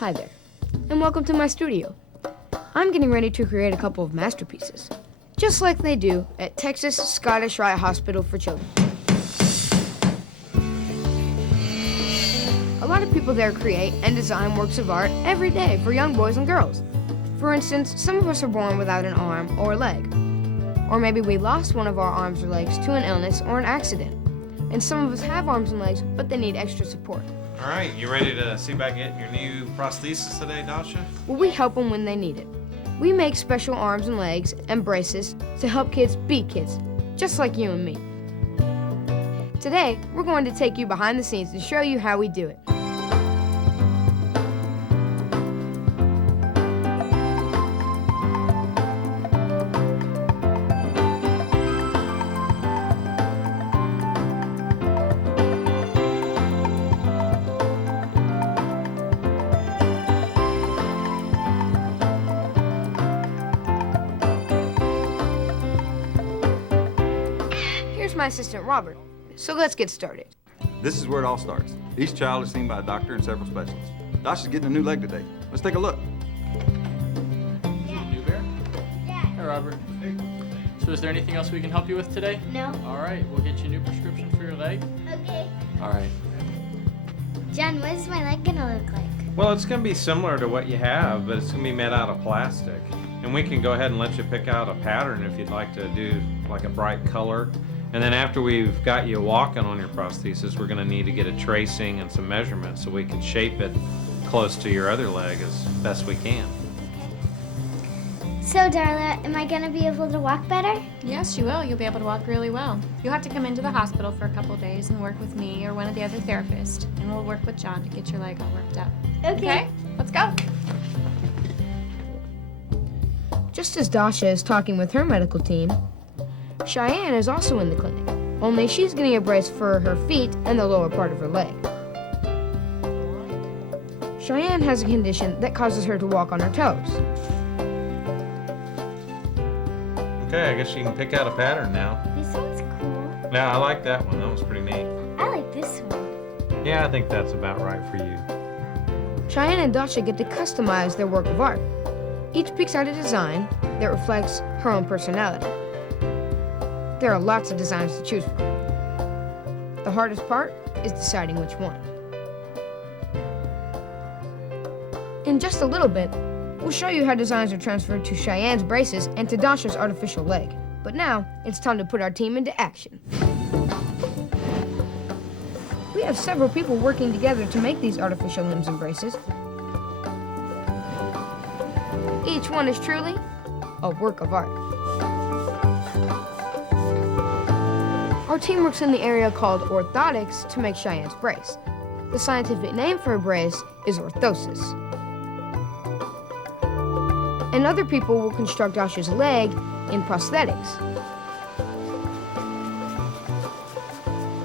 Hi there, and welcome to my studio. I'm getting ready to create a couple of masterpieces, just like they do at Texas Scottish Rite Hospital for Children. A lot of people there create and design works of art every day for young boys and girls. For instance, some of us are born without an arm or a leg. Or maybe we lost one of our arms or legs to an illness or an accident. And some of us have arms and legs, but they need extra support. All right, you ready to see about getting your new prosthesis today, Dasha? Well, we help them when they need it. We make special arms and legs and braces to help kids be kids, just like you and me. Today, we're going to take you behind the scenes to show you how we do it. Here's my assistant, Robert. So let's get started. This is where it all starts. Each child is seen by a doctor and several specialists. Dasha's getting a new leg today. Let's take a look. New bear? Yeah. Hey, Robert. So is there anything else we can help you with today? No. All right, we'll get you a new prescription for your leg. Okay. All right. John, what is my leg gonna look like? Well, it's going to be similar to what you have, but it's going to be made out of plastic. And we can go ahead and let you pick out a pattern if you'd like to do like a bright color. And then after we've got you walking on your prosthesis, we're going to need to get a tracing and some measurements so we can shape it close to your other leg as best we can. So, Darla, am I gonna be able to walk better? Yes, you will. You'll be able to walk really well. You'll have to come into the hospital for a couple of days and work with me or one of the other therapists, and we'll work with John to get your leg all worked up. Okay. Let's go. Just as Dasha is talking with her medical team, Cheyenne is also in the clinic, only she's getting a brace for her feet and the lower part of her leg. Cheyenne has a condition that causes her to walk on her toes. Okay, I guess you can pick out a pattern now. This one's cool. Yeah, I like that one. That was pretty neat. I like this one. Yeah, I think that's about right for you. Cheyenne and Dasha get to customize their work of art. Each picks out a design that reflects her own personality. There are lots of designs to choose from. The hardest part is deciding which one. In just a little bit, we'll show you how designs are transferred to Cheyenne's braces and to Dasha's artificial leg. But now, it's time to put our team into action. We have several people working together to make these artificial limbs and braces. Each one is truly a work of art. Our team works in the area called orthotics to make Cheyenne's brace. The scientific name for a brace is orthosis. And other people will construct Dasha's leg in prosthetics.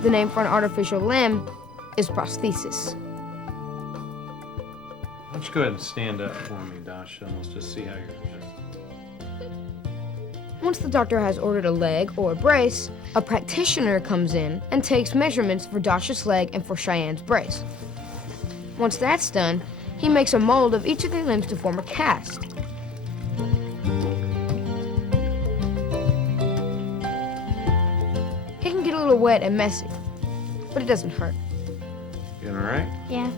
The name for an artificial limb is prosthesis. Why don't you go ahead and stand up for me, Dasha, and let's just see how you're doing. Once the doctor has ordered a leg or a brace, a practitioner comes in and takes measurements for Dasha's leg and for Cheyenne's brace. Once that's done, he makes a mold of each of the limbs to form a cast. It can get a little wet and messy, but it doesn't hurt. You all right? Yeah.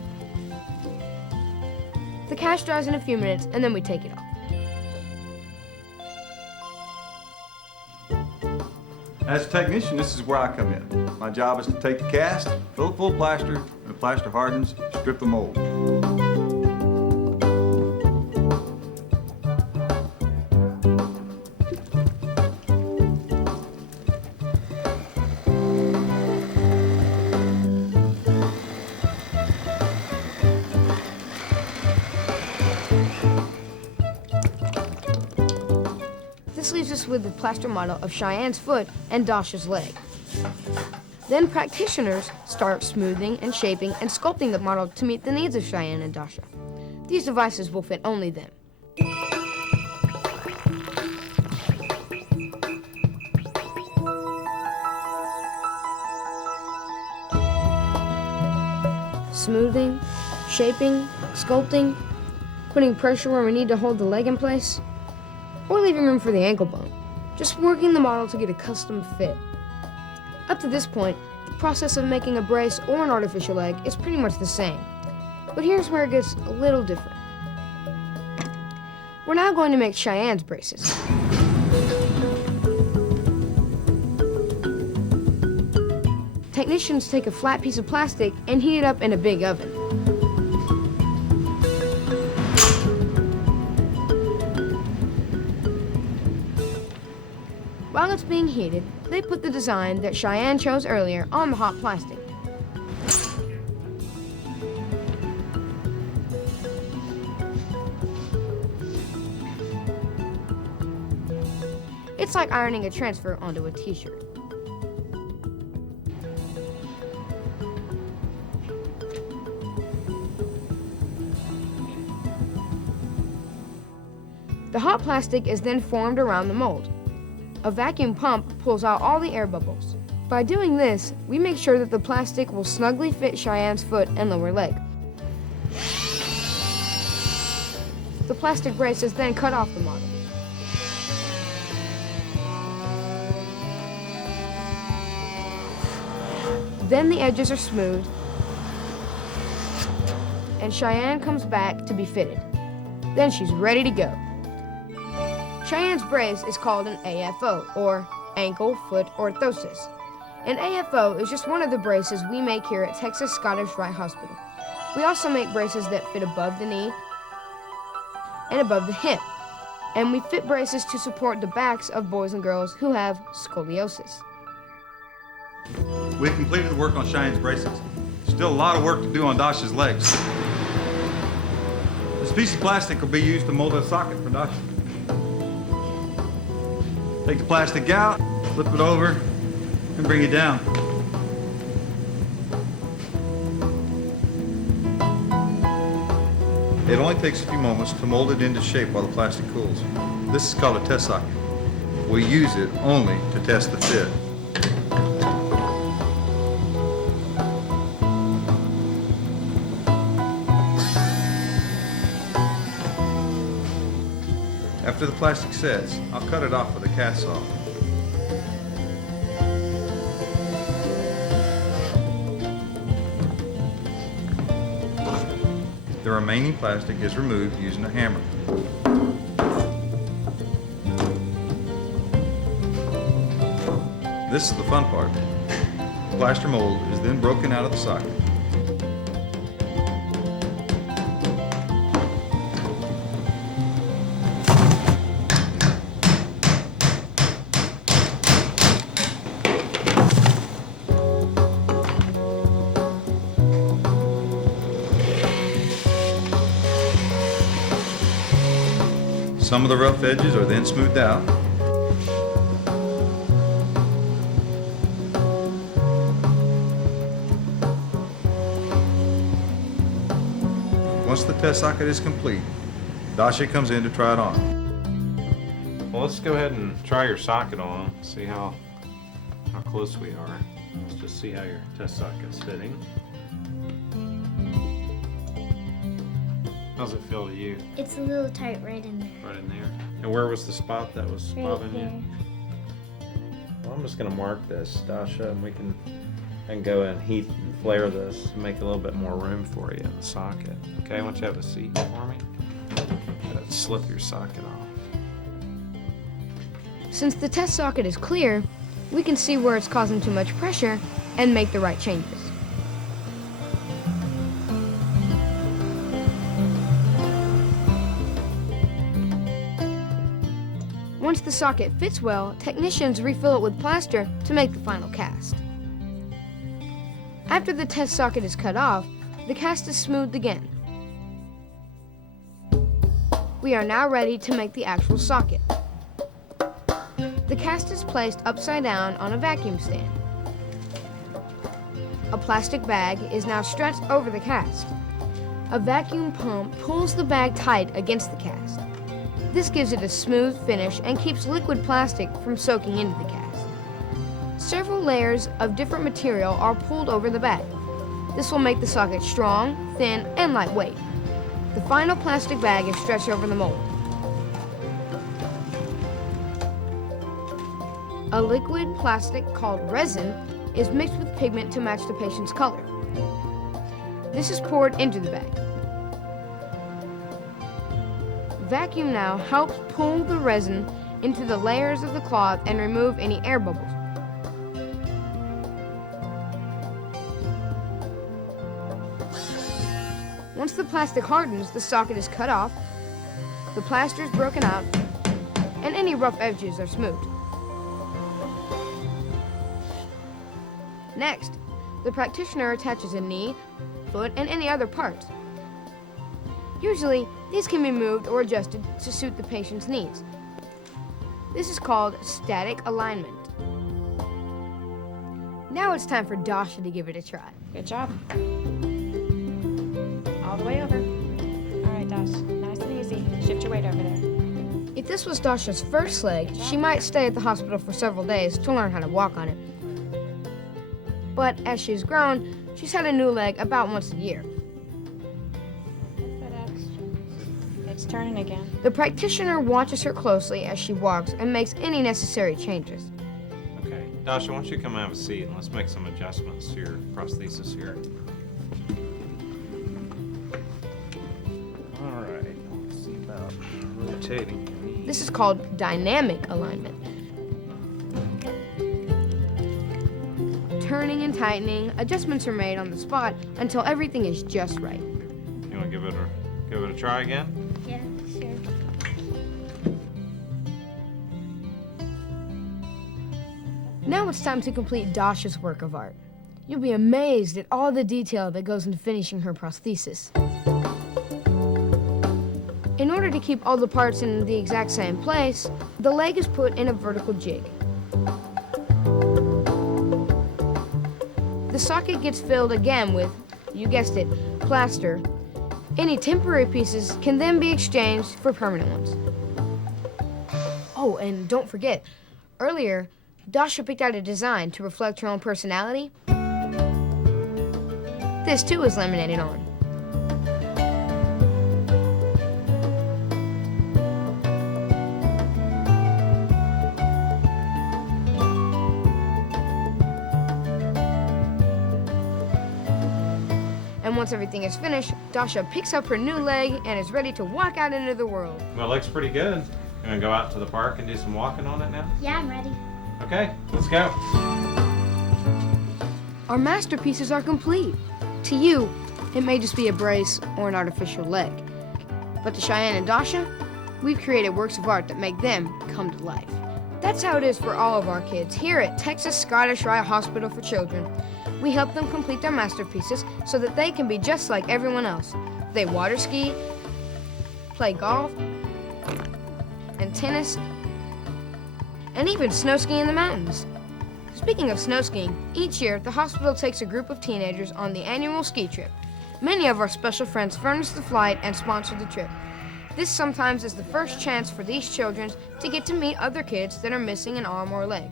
The cast dries in a few minutes, and then we take it off. As a technician, this is where I come in. My job is to take the cast, fill it full of plaster, and the plaster hardens, strip the mold. This leaves us with the plaster model of Cheyenne's foot and Dasha's leg. Then practitioners start smoothing and shaping and sculpting the model to meet the needs of Cheyenne and Dasha. These devices will fit only them. Smoothing, shaping, sculpting, putting pressure where we need to hold the leg in place, or leaving room for the ankle bone. Just working the model to get a custom fit. Up to this point, the process of making a brace or an artificial leg is pretty much the same. But here's where it gets a little different. We're now going to make Cheyenne's braces. Technicians take a flat piece of plastic and heat it up in a big oven. While it's being heated, they put the design that Cheyenne chose earlier on the hot plastic. It's like ironing a transfer onto a t-shirt. The hot plastic is then formed around the mold. A vacuum pump pulls out all the air bubbles. By doing this, we make sure that the plastic will snugly fit Cheyenne's foot and lower leg. The plastic brace is then cut off the model. Then the edges are smoothed, and Cheyenne comes back to be fitted. Then she's ready to go. Cheyenne's brace is called an AFO, or Ankle Foot Orthosis. An AFO is just one of the braces we make here at Texas Scottish Rite Hospital. We also make braces that fit above the knee and above the hip. And we fit braces to support the backs of boys and girls who have scoliosis. We've completed the work on Cheyenne's braces. Still a lot of work to do on Dasha's legs. This piece of plastic will be used to mold a socket for Dasha. Take the plastic out, flip it over, and bring it down. It only takes a few moments to mold it into shape while the plastic cools. This is called a test socket. We use it only to test the fit. After the plastic sets, I'll cut it off with a cast saw. The remaining plastic is removed using a hammer. This is the fun part. The plaster mold is then broken out of the socket. Some of the rough edges are then smoothed out. Once the test socket is complete, Dasha comes in to try it on. Well, let's go ahead and try your socket on, see how close we are. Let's just see how your test socket's fitting. How's it feel to you? It's a little tight right in there. Right in there. And where was the spot that was bothering you? Well, I'm just going to mark this, Dasha, and we can go and heat and flare this and make a little bit more room for you in the socket. Okay, why don't you have a seat for me? Slip your socket off. Since the test socket is clear, we can see where it's causing too much pressure and make the right changes. Once the socket fits well, technicians refill it with plaster to make the final cast. After the test socket is cut off, the cast is smoothed again. We are now ready to make the actual socket. The cast is placed upside down on a vacuum stand. A plastic bag is now stretched over the cast. A vacuum pump pulls the bag tight against the cast. This gives it a smooth finish and keeps liquid plastic from soaking into the cast. Several layers of different material are pulled over the bag. This will make the socket strong, thin, and lightweight. The final plastic bag is stretched over the mold. A liquid plastic called resin is mixed with pigment to match the patient's color. This is poured into the bag. Vacuum now helps pull the resin into the layers of the cloth and remove any air bubbles. Once the plastic hardens, the socket is cut off, the plaster is broken out, and any rough edges are smoothed. Next, the practitioner attaches a knee, foot, and any other parts. Usually, these can be moved or adjusted to suit the patient's needs. This is called static alignment. Now it's time for Dasha to give it a try. Good job. All the way over. All right, Dash. Nice and easy. Shift your weight over there. If this was Dasha's first leg, she might stay at the hospital for several days to learn how to walk on it. But as she's grown, she's had a new leg about once a year. It's turning again. The practitioner watches her closely as she walks and makes any necessary changes. Okay, Dasha, why don't you come have a seat and let's make some adjustments to your prosthesis here. All right, let's see about rotating your knee. This is called dynamic alignment. Turning and tightening, adjustments are made on the spot until everything is just right. You want to give it a try again? Yeah, sure. Now it's time to complete Dasha's work of art. You'll be amazed at all the detail that goes into finishing her prosthesis. In order to keep all the parts in the exact same place, the leg is put in a vertical jig. The socket gets filled again with, you guessed it, plaster. Any temporary pieces can then be exchanged for permanent ones. Oh, and don't forget, earlier, Dasha picked out a design to reflect her own personality. This too is laminated on. And once everything is finished, Dasha picks up her new leg and is ready to walk out into the world. Well, it looks pretty good. You want to go out to the park and do some walking on it now? Yeah, I'm ready. Okay, let's go. Our masterpieces are complete. To you, it may just be a brace or an artificial leg. But to Cheyenne and Dasha, we've created works of art that make them come to life. That's how it is for all of our kids here at Texas Scottish Rite Hospital for Children. We help them complete their masterpieces so that they can be just like everyone else. They water ski, play golf, and tennis, and even snow ski in the mountains. Speaking of snow skiing, each year the hospital takes a group of teenagers on the annual ski trip. Many of our special friends furnish the flight and sponsor the trip. This sometimes is the first chance for these children to get to meet other kids that are missing an arm or leg.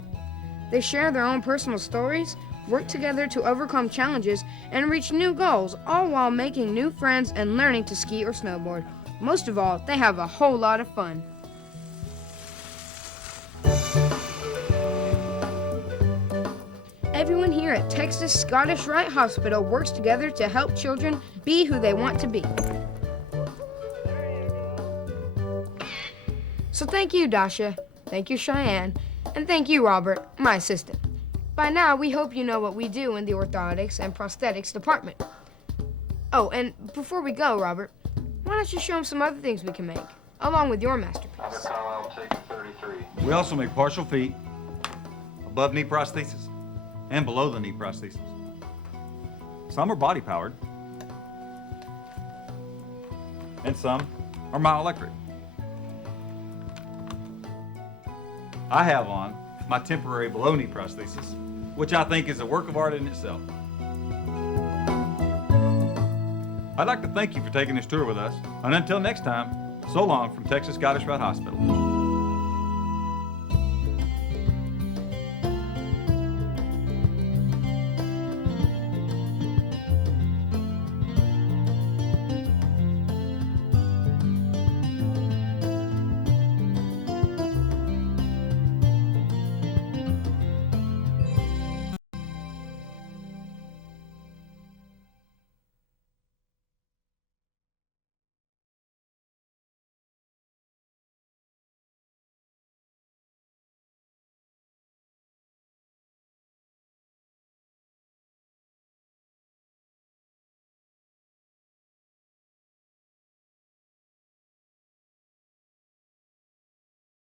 They share their own personal stories, work together to overcome challenges, and reach new goals, all while making new friends and learning to ski or snowboard. Most of all, they have a whole lot of fun. Everyone here at Texas Scottish Rite Hospital works together to help children be who they want to be. So thank you, Dasha. Thank you, Cheyenne. And thank you, Robert, my assistant. By now, we hope you know what we do in the orthotics and prosthetics department. Oh, and before we go, Robert, why don't you show them some other things we can make, along with your masterpiece? We also make partial feet, above knee prosthesis, and below the knee prosthesis. Some are body powered, and some are myoelectric. I have on my temporary below knee prosthesis, which I think is a work of art in itself. I'd like to thank you for taking this tour with us, and until next time, so long from Texas Scottish Rite Hospital.